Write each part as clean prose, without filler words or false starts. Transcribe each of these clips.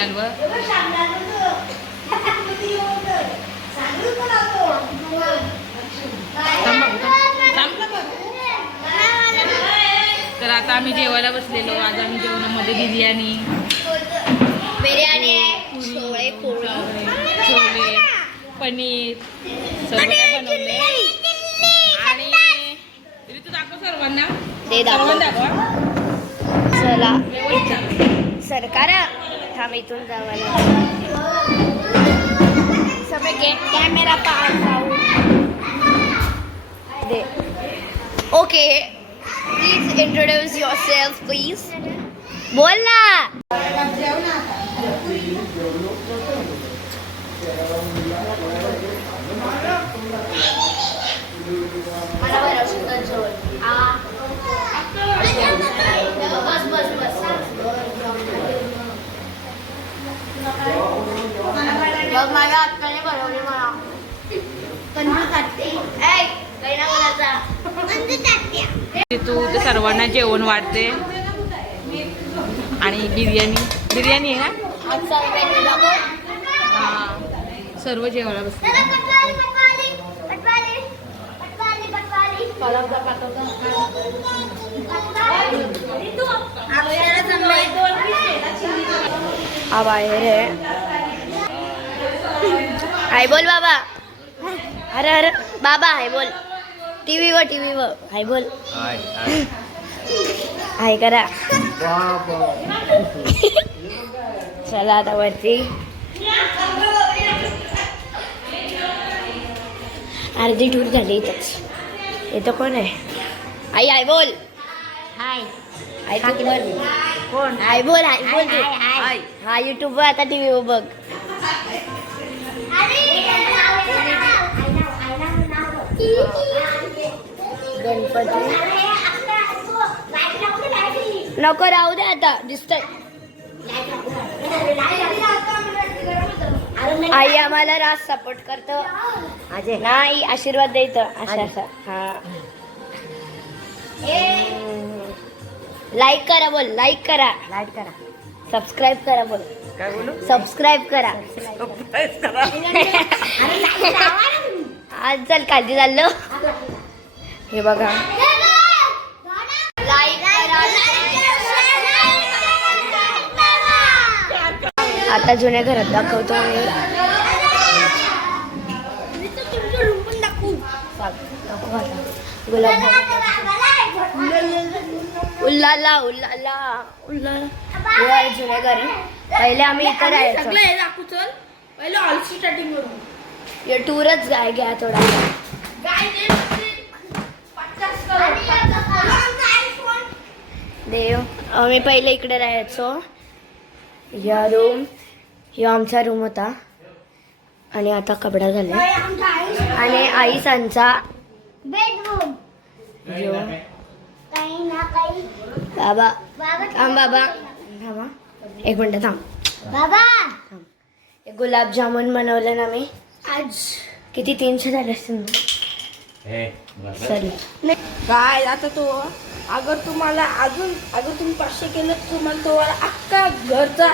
चॅनलवर. तर आता आम्ही जेवायला बसलेलो. आज आम्ही जेवणामध्ये बिर्याणी छोले पनीर सर्व बनवले. आणि तू दाखव सर्वांना. दाखवा. चला सरकार थांब इथून जावायला. सगळे camera they. Okay please introduce yourself please. बोल ना. माझ्या आत्याने बनवली मला तू ते सर्वांना जेवण वाढते. आणि बिर्याणी आहे ना. सर्व जेवायला बसते. हा बाहेर आहे. हाय बोल बाबा. अरे अरे बाबा हाय बोल. टीव्हीवर हाय बोल. हाय करा. चला आता वरती. अर्धी टूर झाली इथंच. इथं कोण आहे. आई हाय बोल. हाय हाय तू बोल. कोण हाय बोल. हाय बोल. हा युट्यूबवर आता टीव्हीवर बघ. गणपती नको राहू दे आता दिसतंय. आई आम्हाला राज सपोर्ट करतो. नाही आशीर्वाद द्यायचं असं. हा लाईक करा बोल. लाईक करा. सबस्क्राईब करा बोल. काय बोलू. सबस्क्राईब करा. आज चल खाली चाललो. हे बघा आता जुन्या घरात दाखवतो आम्ही. गुलाब उल्लाला जुन्या घर. पहिले आम्ही इथं राहायचो. पहिले ऑल स्टार्टिंग करू. ये टूरच जाय घ्या थोडा. देव आम्ही पहिले इकडे राहायचो. या रूम ह्यो आमचा रूम होता. आणि आता कपडा झाला. आणि आई सांचा बेडरूम. बाबा थांब. बाबा थांबा एक मिनिट थांब. बाबा गुलाबजामुन बनवलं ना मी आज. किती 300 झाले असतील. सॉरी काय आता तो अगर तुम्हाला अगर तुम्ही 500 केलं तुम्हाला तो अख्खा घरचा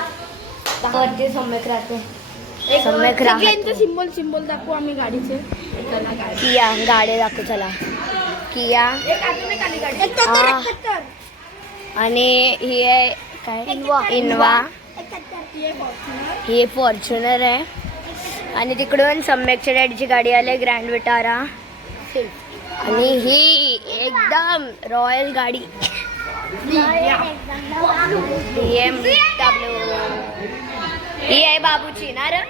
वरती सम्यक राहते. सिम्बॉल दाखवू आम्ही गाडीचे. किया गाडी दाखवू चला. किया आणि ही आहे काय इनवा. ही फॉर्च्युनर आहे. आणि तिकडून सम्यकच्या डॅडीची गाडी आली ग्रँड विटारा. आणि ही एकदम रॉयल गाडी BMW. ही आहे बाबूची ना रे.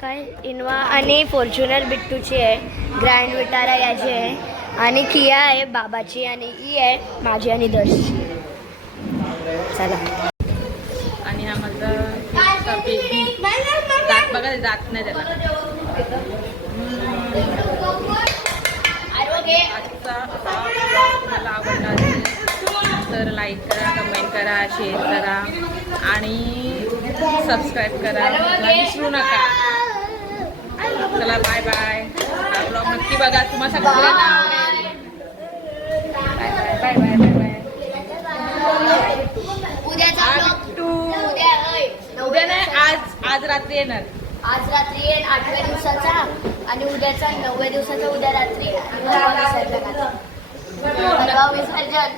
काय इनवा आणि फॉर्च्युनर बिट्टूची आहे. ग्रँड विटारा याची आहे. आणि किया आहे बाबाची. आणि ही आहे माझी आणि दर्शची. चला. आणि हा माझा दात बघा. दात नाही त्याला. मला आवडला असेल तर लाईक करा, कमेंट करा, शेअर करा आणि सबस्क्राईब करा. विसरू नका. चला बाय बाय. हा ब्लॉग नक्की बघा. तुम्हाला सगळ्यांना आवडेल. Bye bye bye bye bye. उद्याचा ब्लॉग उद्या आज रात्री येणार. आज रात्री येईल 8व्या दिवसाचा आणि उद्याचा 9व्या दिवसाचा उद्या रात्री आणि परवा विसर्जनाचा. परवा विसर्जन.